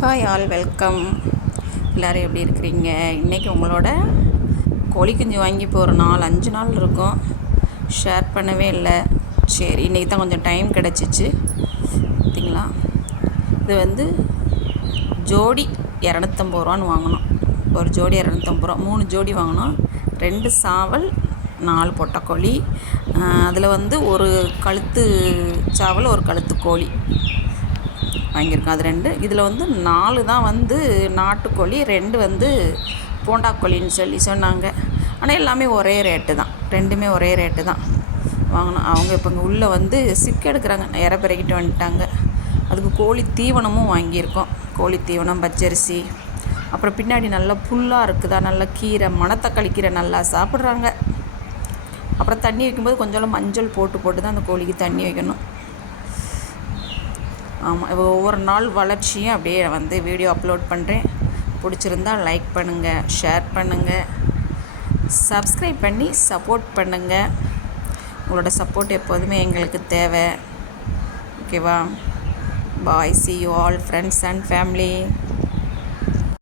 Hi all welcome எல்லோரும் எப்படி இருக்கிறீங்க? இன்றைக்கி உங்களோட கோழி குஞ்சு வாங்கி இப்போ ஒரு நாலு அஞ்சு நாள் இருக்கும். ஷேர் பண்ணவே இல்லை. சரி இன்றைக்கி தான் கொஞ்சம் டைம் கிடச்சிச்சு. பார்த்திங்களா? இது வந்து ஜோடி இரநூத்தம்பது ரூபான்னு வாங்கினோம். ஒரு ஜோடி இரநூத்தம்பது ரூபா மூணு ஜோடி வாங்கினோம். ரெண்டு சாவல் நாலு பொட்டைக்கோழி. அதில் வந்து ஒரு கழுத்து சாவல் ஒரு கழுத்து கோழி. வாங்கியிருக்கோம். அது ரெண்டு. இதில் வந்து நாலு தான் வந்து நாட்டுக்கோழி ரெண்டு வந்து போண்டாக்கோழின்னு சொல்லி சொன்னாங்க. ஆனால் எல்லாமே ஒரே ரேட்டு தான். ரெண்டுமே ஒரே ரேட்டு தான் வாங்கினோம். அவங்க இப்போ இங்கே உள்ளே வந்து சிக்கு எடுக்கிறாங்க. இற பெருகிட்டு வந்துட்டாங்க. அதுக்கு கோழி தீவனமும் வாங்கியிருக்கோம். கோழி தீவனம் பச்சரிசி. அப்புறம் பின்னாடி நல்லா புல்லாக இருக்குதா? நல்லா கீரை மணத்தக்காளி கீரை நல்லா சாப்பிட்றாங்க. அப்புறம் தண்ணி வைக்கும்போது கொஞ்சம் மஞ்சள் போட்டு போட்டு தான் அந்த கோழிக்கு தண்ணி வைக்கணும். ஆமாம் ஒவ்வொரு நாள் வளர்ச்சியும் அப்படியே வந்து வீடியோ அப்லோட் பண்ணுறேன் பிடிச்சிருந்தா லைக் பண்ணுங்கள் ஷேர் பண்ணுங்கள் சப்ஸ்கிரைப் பண்ணி சப்போர்ட் பண்ணுங்கள் உங்களோட சப்போர்ட் எப்போதுமே எங்களுக்கு தேவை. ஓகேவா bye see you all friends and family